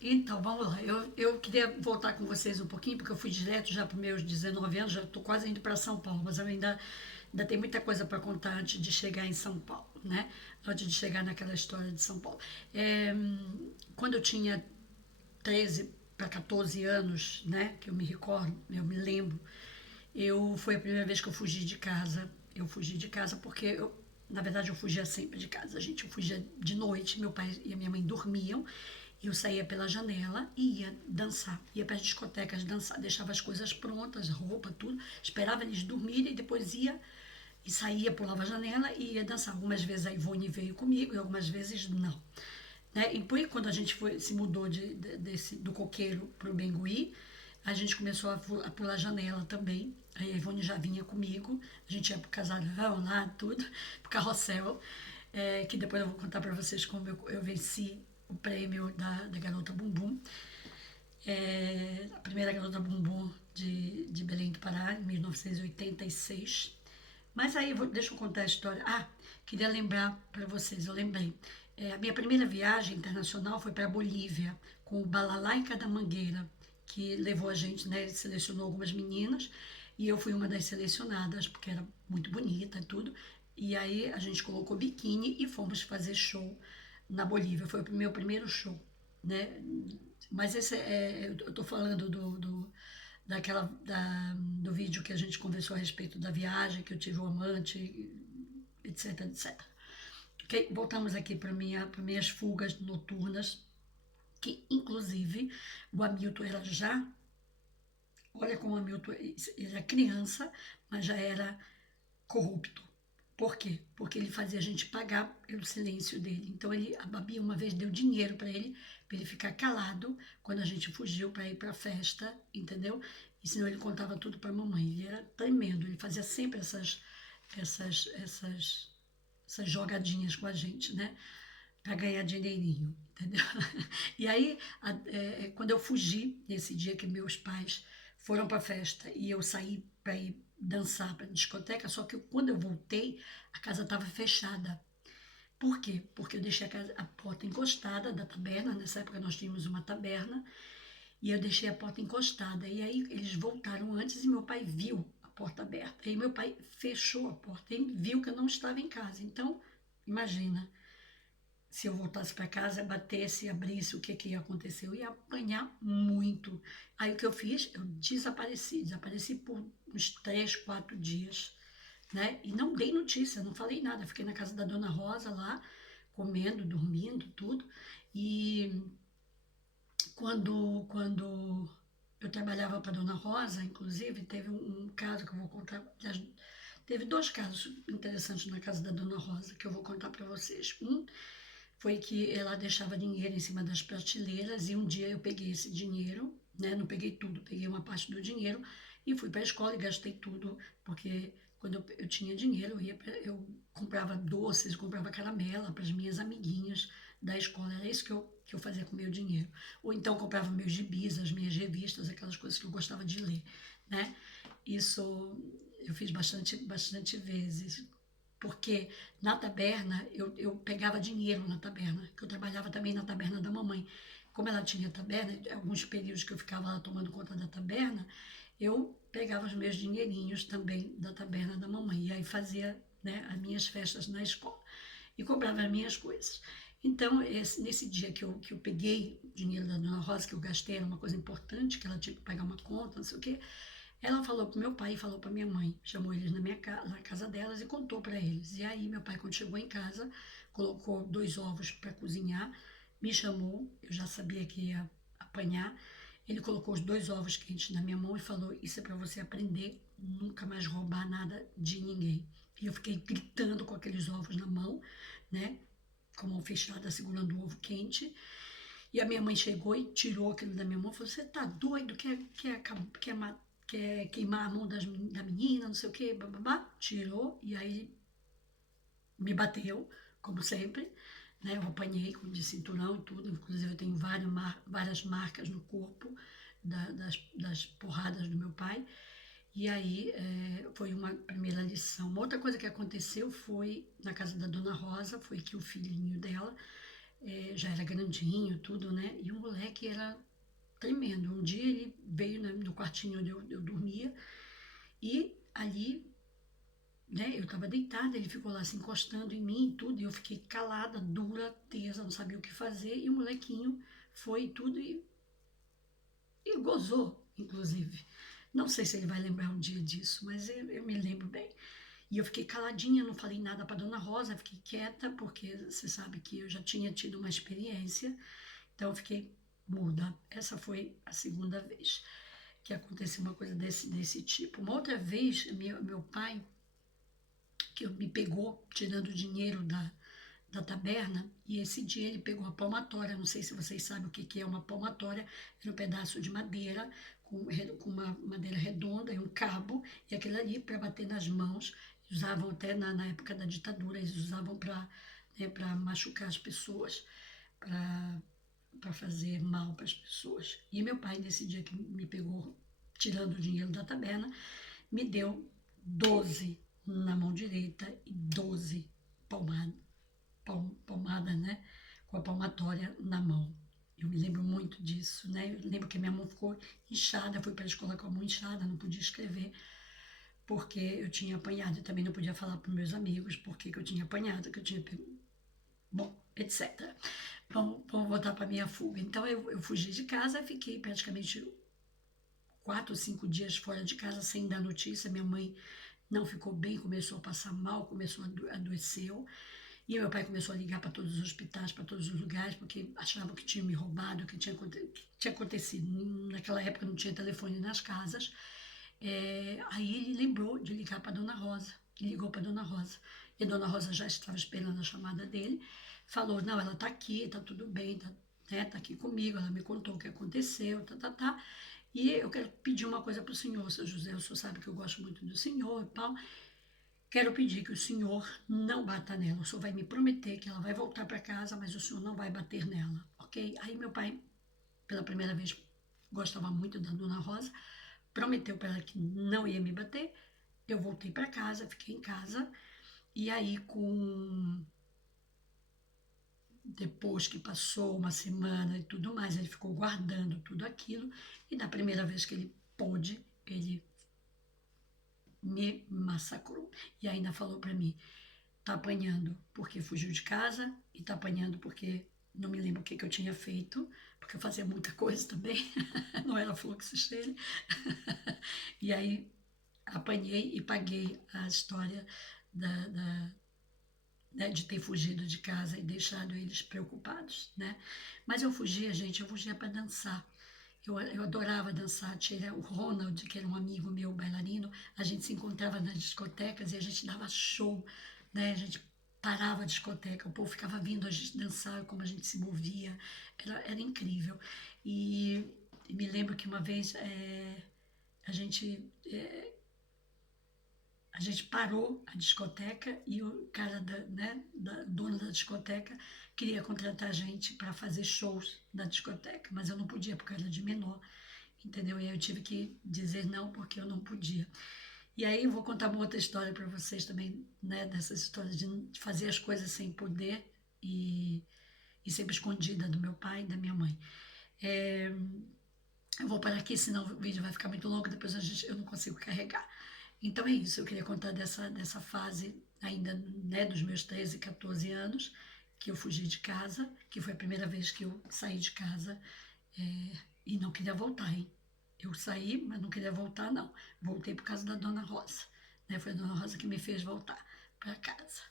Então, vamos lá. Eu queria voltar com vocês um pouquinho, porque eu fui direto já para os meus 19 anos, já estou quase indo para São Paulo, mas eu ainda tem muita coisa para contar antes de chegar em São Paulo, né? Antes de chegar naquela história de São Paulo. Quando eu tinha 13 para 14 anos, né, que eu me recordo, eu me lembro, foi a primeira vez que eu fugi de casa. Eu fugi de casa porque na verdade, eu fugia sempre de casa, gente. Eu fugia de noite, meu pai e a minha mãe dormiam. Eu saía pela janela e ia dançar. Ia para as discotecas dançar, deixava as coisas prontas, roupa, tudo. Esperava eles dormirem e depois ia e saía, pulava a janela e ia dançar. Algumas vezes a Ivone veio comigo e algumas vezes não. Né? E por quando a gente se mudou do Coqueiro para o Bengui, a gente começou a pular janela também. Aí a Ivone já vinha comigo, a gente ia pro casarão lá, tudo, pro carrossel, que depois eu vou contar para vocês como eu venci o prêmio da Garota Bumbum. A primeira Garota Bumbum de Belém do Pará, em 1986. Mas aí, deixa eu contar a história. Queria lembrar para vocês, eu lembrei. A minha primeira viagem internacional foi para a Bolívia, com o Balalaica da Mangueira, que levou a gente, né? Ele selecionou algumas meninas e eu fui uma das selecionadas, porque era muito bonita e tudo. E aí a gente colocou biquíni e fomos fazer show na Bolívia. Foi o meu primeiro show, né? Mas eu tô falando do vídeo que a gente conversou a respeito da viagem, que eu tive um amante, etc, etc. Ok? Voltamos aqui para minhas fugas noturnas, que inclusive o Hamilton era já, olha como o Hamilton era criança, mas já era corrupto. Por quê? Porque ele fazia a gente pagar pelo silêncio dele. Então a Babi uma vez deu dinheiro para ele ficar calado quando a gente fugiu para ir para a festa, entendeu? E senão ele contava tudo para a mamãe. Ele era tremendo, ele fazia sempre essas, essas, essas jogadinhas com a gente, né? Para ganhar dinheirinho, entendeu? E aí, quando eu fugi, nesse dia que meus pais foram para a festa e eu saí para ir dançar para a discoteca, só que quando eu voltei, a casa estava fechada. Por quê? Porque eu deixei a porta encostada da taberna, nessa época nós tínhamos uma taberna, e eu deixei a porta encostada. E aí eles voltaram antes e meu pai viu a porta aberta. E meu pai fechou a porta e viu que eu não estava em casa. Então, imagina, se eu voltasse para casa, batesse, abrisse, o que que ia acontecer? Eu ia apanhar muito. Aí o que eu fiz? Eu desapareci por uns 3, 4 dias, né? E não dei notícia, não falei nada. Fiquei na casa da Dona Rosa lá, comendo, dormindo, tudo. E quando eu trabalhava para Dona Rosa, inclusive, teve um caso que eu vou contar. Teve dois casos interessantes na casa da Dona Rosa que eu vou contar para vocês. Foi que ela deixava dinheiro em cima das prateleiras e um dia eu peguei esse dinheiro, né? Não peguei tudo, peguei uma parte do dinheiro e fui para a escola e gastei tudo, porque quando eu tinha dinheiro, eu comprava doces, comprava caramela para as minhas amiguinhas da escola. Era isso que eu fazia com o meu dinheiro. Ou então comprava meus gibis, as minhas revistas, aquelas coisas que eu gostava de ler, né? Isso eu fiz bastante vezes, porque na taberna eu pegava dinheiro na taberna, que eu trabalhava também na taberna da mamãe. Como ela tinha taberna, alguns períodos que eu ficava lá tomando conta da taberna, eu pegava os meus dinheirinhos também da taberna da mamãe. E aí fazia, né, as minhas festas na escola e comprava as minhas coisas. Então, nesse dia que eu peguei o dinheiro da Dona Rosa, que eu gastei, era uma coisa importante, que ela tinha que pagar uma conta, não sei o quê, ela falou pro meu pai e falou pra minha mãe, chamou eles na casa delas e contou para eles. E aí meu pai, quando chegou em casa, colocou 2 ovos para cozinhar, me chamou, eu já sabia que ia apanhar. Ele colocou os 2 ovos quentes na minha mão e falou: Isso é para você aprender, nunca mais roubar nada de ninguém. E eu fiquei gritando com aqueles ovos na mão, né? Com a mão fechada, segurando o ovo quente. E a minha mãe chegou e tirou aquilo da minha mão e falou: Você tá doido? Quer queimar a mão da menina, não sei o que, babá. Tirou e aí me bateu, como sempre. Né? Eu apanhei de cinturão e tudo. Inclusive, eu tenho várias marcas no corpo das porradas do meu pai. E aí foi uma primeira lição. Uma outra coisa que aconteceu foi na casa da Dona Rosa, foi que o filhinho dela já era grandinho, tudo, né? E o moleque era tremendo. Um dia ele veio no quartinho onde eu dormia e ali, né, eu estava deitada, ele ficou lá se encostando em mim e tudo, e eu fiquei calada, dura, tesa, não sabia o que fazer, e o molequinho foi e tudo e gozou, inclusive. Não sei se ele vai lembrar um dia disso, mas eu me lembro bem. E eu fiquei caladinha, não falei nada para Dona Rosa, fiquei quieta, porque você sabe que eu já tinha tido uma experiência, então eu fiquei muda. Essa foi a segunda vez que aconteceu uma coisa desse tipo. Uma outra vez, meu pai, que me pegou tirando dinheiro da taberna, e esse dia ele pegou a palmatória, não sei se vocês sabem o que que é uma palmatória, era um pedaço de madeira, com uma madeira redonda e um cabo, e aquilo ali para bater nas mãos, usavam até na época da ditadura, eles usavam para, né, para machucar as pessoas, para fazer mal para as pessoas. E meu pai, nesse dia que me pegou tirando o dinheiro da taberna, me deu 12 na mão direita e 12 palmadas, palmada, né? Com a palmatória na mão. Eu me lembro muito disso, né? Eu lembro que minha mão ficou inchada, fui para a escola com a mão inchada, não podia escrever, porque eu tinha apanhado. Eu também não podia falar para meus amigos porque que eu tinha apanhado, que eu tinha. Bom, etc. Vamos voltar para minha fuga. Então eu fugi de casa, fiquei praticamente 4 ou 5 dias fora de casa sem dar notícia. Minha mãe não ficou bem, começou a passar mal, começou a adoeceu. E meu pai começou a ligar para todos os hospitais, para todos os lugares, porque achavam que tinha me roubado, que tinha acontecido. Naquela época não tinha telefone nas casas. Aí ele lembrou de ligar para Dona Rosa. E ligou para Dona Rosa. E a Dona Rosa já estava esperando a chamada dele. Falou, não, ela está aqui, está tudo bem, está, né, tá aqui comigo, ela me contou o que aconteceu, tá. E eu quero pedir uma coisa para o senhor, seu José, o senhor sabe que eu gosto muito do senhor e tal. Quero pedir que o senhor não bata nela. O senhor vai me prometer que ela vai voltar para casa, mas o senhor não vai bater nela, ok? Aí meu pai, pela primeira vez, gostava muito da Dona Rosa, prometeu para ela que não ia me bater. Eu voltei para casa, fiquei em casa, e aí depois que passou uma semana e tudo mais, ele ficou guardando tudo aquilo, e da primeira vez que ele pôde, ele me massacrou. E ainda falou para mim, tá apanhando porque fugiu de casa e tá apanhando porque não me lembro o que, que eu tinha feito, porque eu fazia muita coisa também, não era fluxo-cheire. E aí apanhei e paguei a história né, de ter fugido de casa e deixado eles preocupados, né? Mas eu fugia, gente, eu fugia para dançar. Eu adorava dançar. Tinha o Ronald, que era um amigo meu, bailarino. A gente se encontrava nas discotecas e a gente dava show, né? A gente parava a discoteca, o povo ficava vindo a gente dançar, como a gente se movia. Era incrível. E me lembro que uma vez a gente a gente parou a discoteca e o cara né, dono da discoteca queria contratar a gente para fazer shows na discoteca, mas eu não podia porque eu era de menor, entendeu? E aí eu tive que dizer não porque eu não podia. E aí eu vou contar uma outra história para vocês também, né, dessas histórias de fazer as coisas sem poder e sempre escondida do meu pai e da minha mãe. É, eu vou parar aqui, senão o vídeo vai ficar muito longo, depois eu não consigo carregar. Então é isso, eu queria contar dessa fase ainda, né, dos meus 13, 14 anos, que eu fugi de casa, que foi a primeira vez que eu saí de casa e não queria voltar, hein? Eu saí, mas não queria voltar, não. Voltei por causa da Dona Rosa, né? Foi a Dona Rosa que me fez voltar para casa.